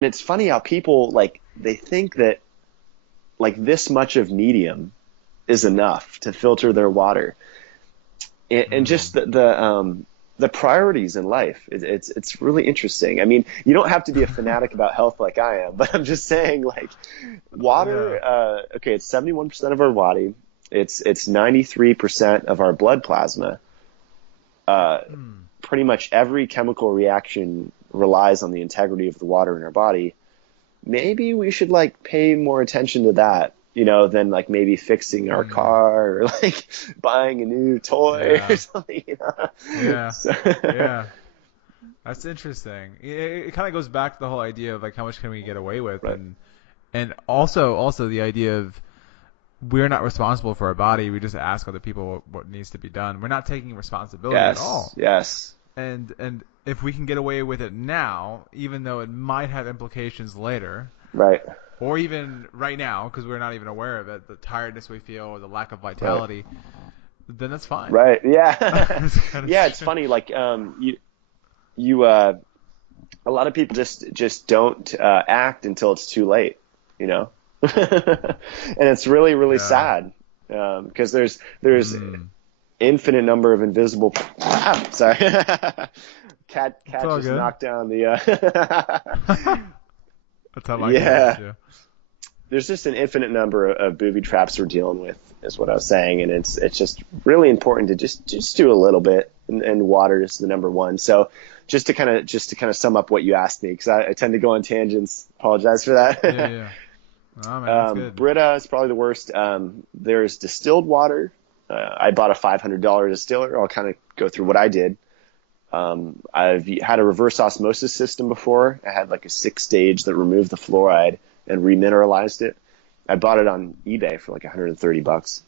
And it's funny how people like they think that like this much of medium is enough to filter their water, and Mm. just the priorities in life. It's really interesting. I mean, you don't have to be a fanatic about health like I am, but I'm just saying like Yeah. water. Okay, it's 71% of our body. It's 93% of our blood plasma. Uh, Mm. Pretty much every chemical reaction relies on the integrity of the water in our body. Maybe we should like pay more attention to that, than like maybe fixing our Mm. car or like buying a new toy or Yeah. something. Yeah. So, Yeah. That's interesting. It kind of goes back to the whole idea of like how much can we get away with, right. and also the idea of we're not responsible for our body. We just ask other people what needs to be done. We're not taking responsibility at Yes, all. yes, And if we can get away with it now, even though it might have implications later, right, or even right now, because we're not even aware of it, the tiredness we feel or the lack of right, vitality, then that's fine. right. Yeah, It's kind of yeah. It's strange. funny. Like, you, a lot of people just don't act until it's too late, you know, and it's really really Yeah. sad because there's Mm. infinite number of invisible. Sorry, It's cat all just good. knocked down the. That's how my cat is Yeah, too. there's just an infinite number of booby traps we're dealing with, is what I was saying, and it's just really important to just do a little bit, and water is the number one. So just to kind of sum up what you asked me, because I tend to go on tangents. Apologize for Yeah, that. yeah. Oh man, that's good. Brita is probably the worst. There's distilled water. I bought a $500 distiller. I'll kind of go through what I did. I've had a reverse osmosis system before. I had like a 6 stage that removed the fluoride and remineralized it. I bought it on eBay for like 130 bucks.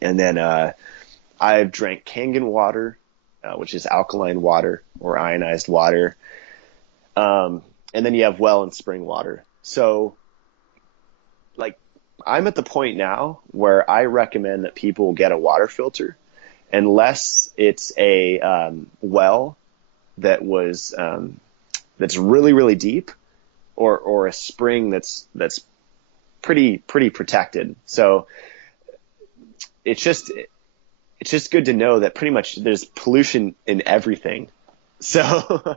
And then I've drank Kangen water, which is alkaline water or ionized water. And then you have well and spring water. So like I'm at the point now where I recommend that people get a water filter unless it's a well that was that's really really deep, or a spring that's pretty protected. So it's just it's just good to know that pretty much there's pollution in everything. So Mm.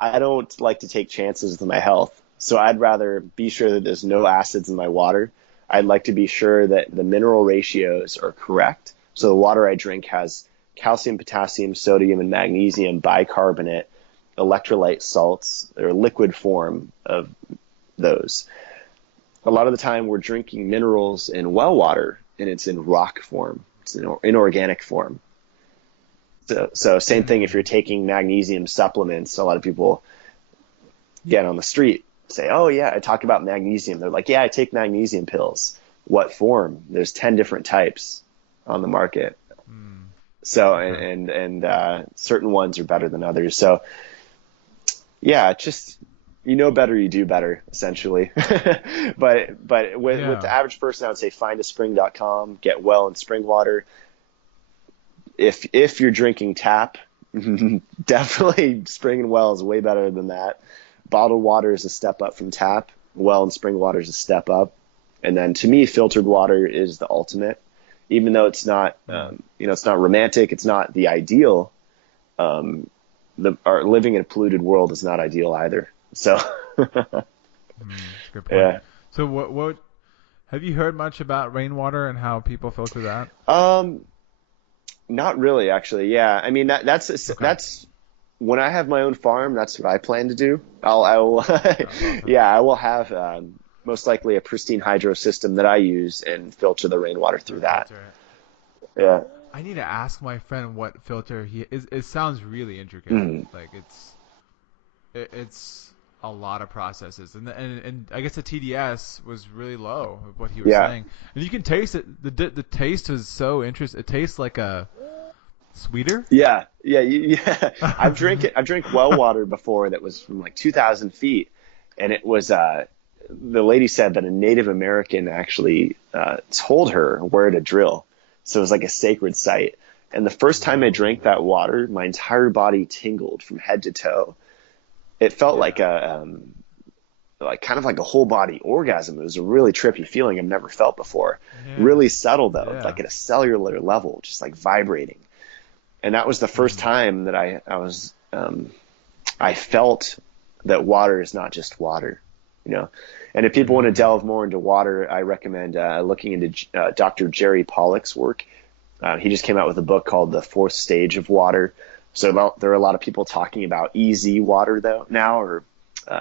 I don't like to take chances with my health. So I'd rather be sure that there's no acids in my water. I'd like to be sure that the mineral ratios are correct. So the water I drink has calcium, potassium, sodium, and magnesium bicarbonate, electrolyte salts, or liquid form of those. A lot of the time we're drinking minerals in well water and it's in rock form. It's in inorganic form. So same thing if you're Mm. taking magnesium supplements. A lot of people get on the street say, "Oh yeah, I talk about magnesium." They're like, "Yeah, I take magnesium pills." What form? There's 10 different types on the market. Mm. So Okay. and certain ones are better than others. So yeah, just better, you do better, essentially. But with the Yeah. average person, I would say findaspring.com, get well in spring water. If you're drinking tap, definitely spring and well is way better than that. Bottled water is a step up from tap. Well and spring water is a step up. And then to me, filtered water is the ultimate. Even though it's not, Mm. it's not romantic, it's not the ideal. Living in a polluted world is not ideal either. So, Mm. That's a good point. yeah. So what have you heard much about rainwater and how people filter that? Um, Not really, actually. Yeah. I mean, Okay. that's when I have my own farm. That's what I plan to do. I will, That's awesome. yeah, I will have most likely a pristine hydro system that I use and filter the rainwater through Or that. filter it. Yeah. I need to ask my friend what filter he is. It sounds really intricate. Mm. Like it's a lot of processes, and I guess the TDS was really low. What he was Yeah. saying, and you can taste it. The taste is so interesting. It tastes like a sweeter. Yeah. Yeah. Yeah. I've drank well water before that was from like 2,000 feet, and it was the lady said that a Native American actually told her where to drill, so it was like a sacred site. And the first time I drank Whoa. that water, my entire body tingled from head to toe. It felt like Yeah. like kind of like a whole body orgasm. It was a really trippy feeling I've never felt before. Yeah. Really subtle though, Yeah. like at a cellular level, just like vibrating. And that was the first Mm. time that I felt that water is not just water, you know. And if people want to Mm. delve more into water, I recommend looking into Dr. Jerry Pollack's work. He just came out with a book called The Fourth Stage of Water. So there are a lot of people talking about EZ water though now, or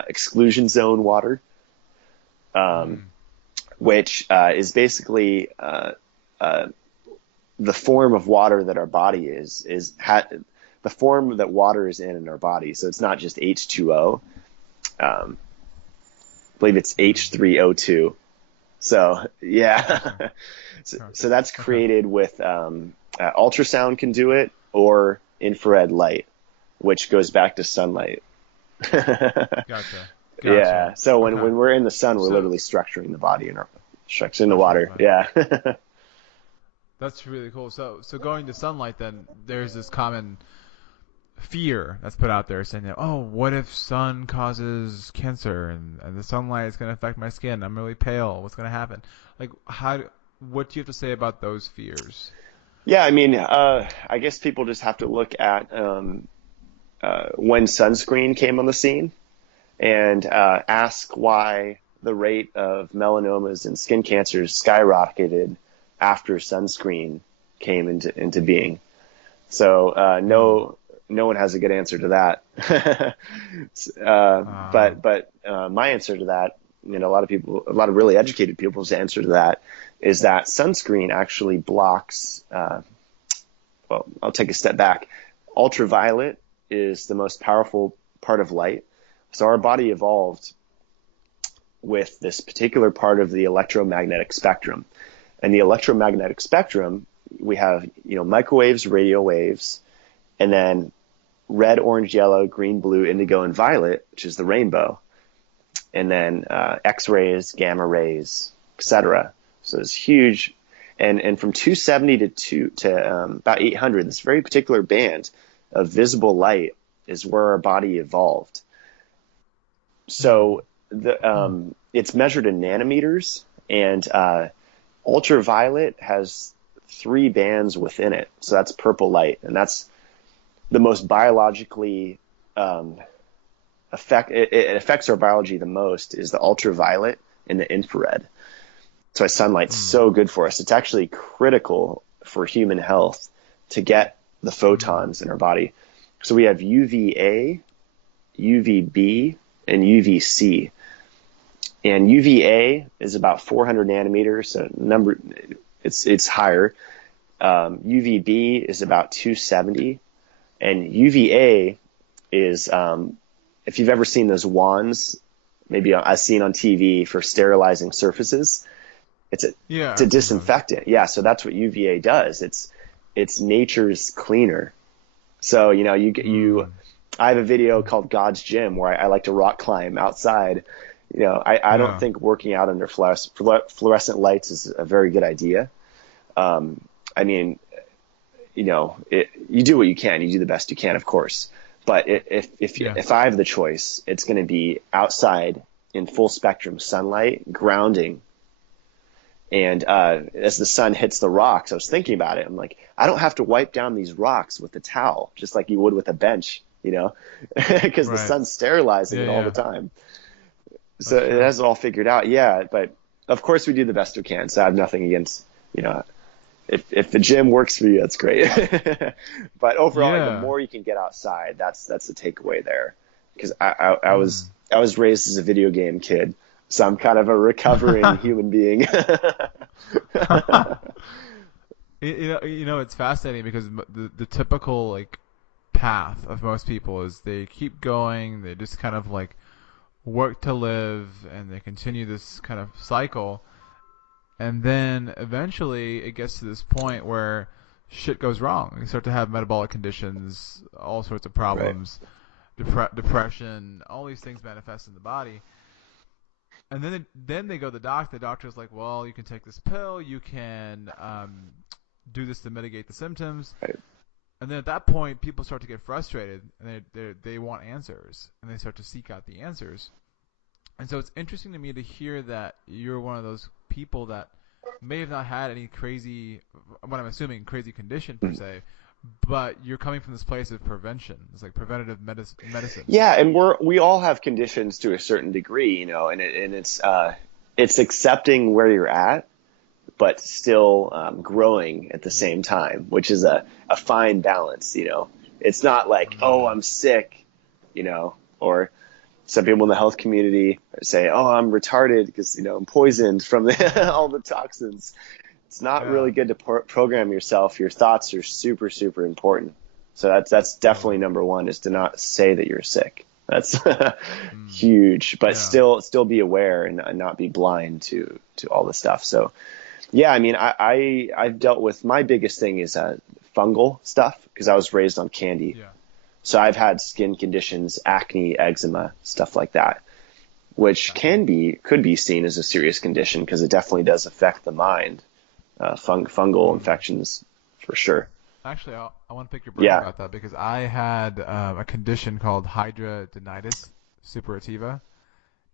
exclusion zone water, Mm. which is basically the form of water that our body the form that water is in our body. So it's not just H2O. I believe it's H3O2. So yeah, Interesting. so that's Okay. created with ultrasound can do it, or infrared light, which goes back to sunlight. Gotcha. Gotcha. Yeah. So Okay. when we're in the sun, we're So literally structuring the body and structuring the structuring the water. body. Yeah. That's really cool. So going to sunlight, then there's this common fear that's put out there saying that, oh, what if sun causes cancer and the sunlight is going to affect my skin? I'm really pale. What's going to happen? Like, what do you have to say about those fears? Yeah. I mean, I guess people just have to look at when sunscreen came on the scene and ask why the rate of melanomas and skin cancers skyrocketed after sunscreen came into being. So Hmm. no one has a good answer to that. Uh, But my answer to that, a lot of people, a lot of really educated people's answer to that is that sunscreen actually blocks. Well, I'll take a step back. Ultraviolet is the most powerful part of light. So our body evolved with this particular part of the electromagnetic spectrum. And the electromagnetic spectrum, we have, microwaves, radio waves, and then red, orange, yellow, green, blue, indigo, and violet, which is the rainbow, and then X-rays, gamma rays, etc. So it's huge, and from 270 to about 800, this very particular band of visible light is where our body evolved. hmm. So it's measured in nanometers, and ultraviolet has three bands within it. So that's purple light, and that's the most biologically it affects our biology the most is the ultraviolet and the infrared. That's why sunlight's Hmm. so good for us. It's actually critical for human health to get the Hmm. photons in our body. So we have UVA, UVB, and UVC. And UVA is about 400 nanometers, so it's higher. UVB is about 270, and UVA is if you've ever seen those wands, maybe I've seen on TV for sterilizing surfaces. It's a Yeah, it's a I've seen those. disinfectant. Yeah, so that's what UVA does. It's nature's cleaner. So Hmm. I have a video called God's Gym where I like to rock climb outside. I don't Yeah. think working out under fluorescent lights is a very good idea. I mean, you do what you can. You do the best you can, of course. But Yeah. if I have the choice, it's going to be outside in full spectrum sunlight, grounding. And as the sun hits the rocks, I was thinking about it. I'm like, I don't have to wipe down these rocks with a towel, just like you would with a bench, because the Right. sun's sterilizing Yeah. it all the Yeah. time. So That's it true. has it all figured out. Yeah, but of course we do the best we can. So I have nothing against, you know, if the gym works for you, that's great. But overall, like, the Yeah. more you can get outside, that's the takeaway there. Because Hmm. I was raised as a video game kid, so I'm kind of a recovering human being. It's fascinating because the typical like path of most people is they keep going, they just kind of like work to live, and they continue this kind of cycle, and then eventually it gets to this point where shit goes wrong. You start to have metabolic conditions, all sorts of Right. problems, depression, all these things manifest in the body. And then they go to the doctor. The doctor's like, well, you can take this pill, you can do this to mitigate the symptoms. Right. And then at that point, people start to get frustrated, and they want answers, and they start to seek out the answers. And so it's interesting to me to hear that you're one of those people that may have not had any crazy, what I'm assuming, crazy condition per se, but you're coming from this place of prevention. It's like preventative medicine. Yeah, and we all have conditions to a certain degree, you know, and it's accepting where you're at, but still growing at the same time, which is a fine balance, you know. It's not like, oh, I'm sick, you know, or some people in the health community say, oh, I'm retarded because, you know, I'm poisoned from all the toxins. It's not really good to program yourself. Your thoughts are super, super important. So that's definitely number one, is to not say that you're sick. That's huge, but still be aware and not be blind to all the stuff. So yeah, I mean, I've dealt with, my biggest thing is fungal stuff because I was raised on candy. Yeah. So I've had skin conditions, acne, eczema, stuff like that, which could be seen as a serious condition because it definitely does affect the mind. Fungal infections for sure. Actually, I want to pick your brain about that because I had a condition called hidradenitis suppurativa.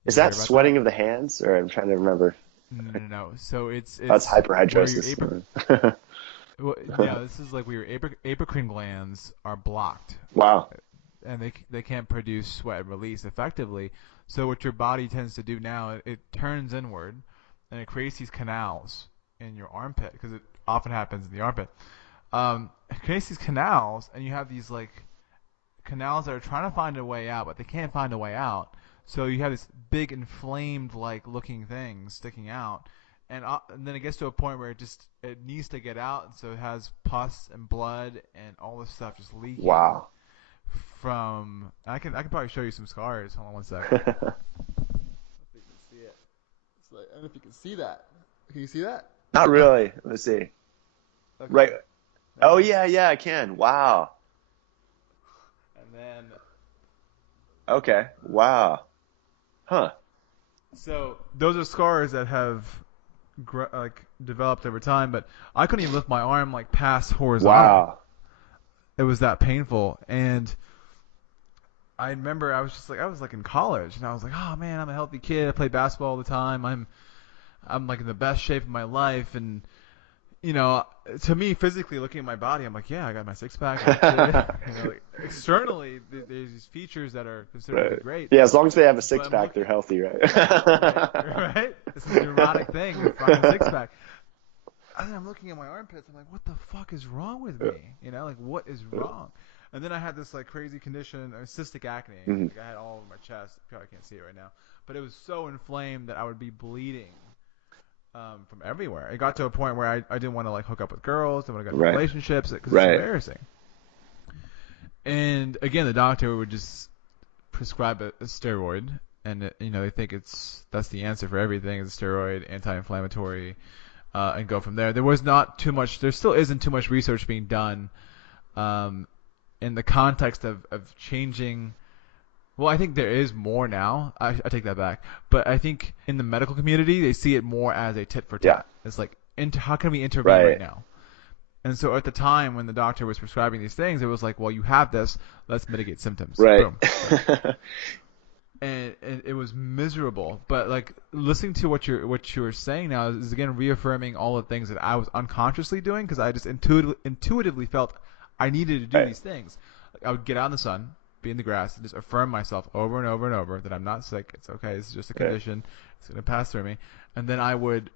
Is that sweating of the hands, or I'm trying to remember? No. So it's that's hyperhidrosis. Well, yeah, this is like where your apocrine glands are blocked. Wow. And they can't produce sweat and release effectively. So what your body tends to do now, it turns inward, and it creates these canals in your armpit, because it often happens in the armpit. It creates these canals, and you have these like canals that are trying to find a way out, but they can't find a way out. So you have this big inflamed like looking thing sticking out. And then it gets to a point where it needs to get out, and so it has pus and blood and all this stuff just leaking. Wow. From I can probably show you some scars. Hold on one second. I don't know if you can see it. It's like, I don't know if you can see that. Can you see that? Not really. Let's see. Okay. Right. Oh yeah, I can. Wow. And then. Okay. Wow. Huh. So those are scars that have developed over time, but I couldn't even lift my arm like past horizontal. Wow. It was that painful, and I remember I was like in college, and I was like, oh man, I'm a healthy kid. I play basketball all the time. I'm like in the best shape of my life, and you know, to me, physically looking at my body, I'm like, yeah, I got my six pack. Like, externally, there's these features that are considered to be great. Yeah, as long as they have a six pack, they're healthy, right? Right? It's a neurotic thing, a fucking six pack. And then I'm looking at my armpits. I'm like, what the fuck is wrong with me? You know, like, what is wrong? And then I had this like crazy condition, cystic acne. Like, I had all over my chest. You probably can't see it right now, but it was so inflamed that I would be bleeding from everywhere. It got to a point where I didn't want to like hook up with girls, didn't want to go into relationships because it's embarrassing. And again, the doctor would just prescribe a steroid, and they think that's the answer for everything. It's a steroid, anti-inflammatory, and go from there. There was not too much. There still isn't too much research being done in the context of changing. Well, I think there is more now. I take that back. But I think in the medical community, they see it more as a tit for tat. Yeah. It's like, how can we intervene right now? And so at the time when the doctor was prescribing these things, it was like, well, you have this. Let's mitigate symptoms. Right. Boom. And it was miserable. But like listening to what you're saying now is again reaffirming all the things that I was unconsciously doing, because I just intuitively felt I needed to do these things. Like, I would get out in the sun, be in the grass, and just affirm myself over and over and over that I'm not sick. It's okay. It's just a condition. It's going to pass through me. And then I would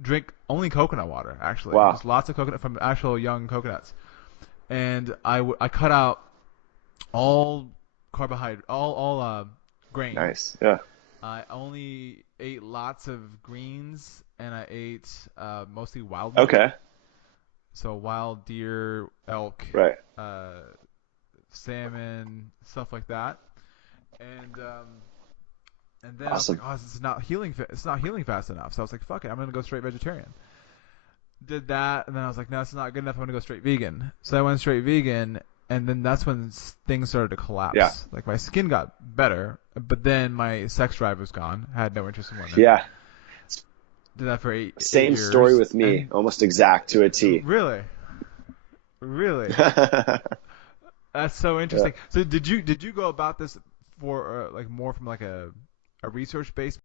drink only coconut water, actually. Wow. Just lots of coconut from actual young coconuts. And I cut out all carbohydrate, all grain. Nice. Yeah. I only ate lots of greens, and I ate mostly wild meat. Okay. So wild deer, elk, salmon, stuff like that. And then awesome. I was like, this is not healing. It's not healing fast enough. So I was like, fuck it, I'm gonna go straight vegetarian. Did that, and then I was like, no, it's not good enough. I'm gonna go straight vegan. So I went straight vegan, and then that's when things started to collapse. Yeah. Like my skin got better, but then my sex drive was gone. I had no interest in women. Yeah. Did that for 8 years. Same story with me, almost exact to a T. Really? That's so interesting. Yeah. So did you go about this for like more from like a a research based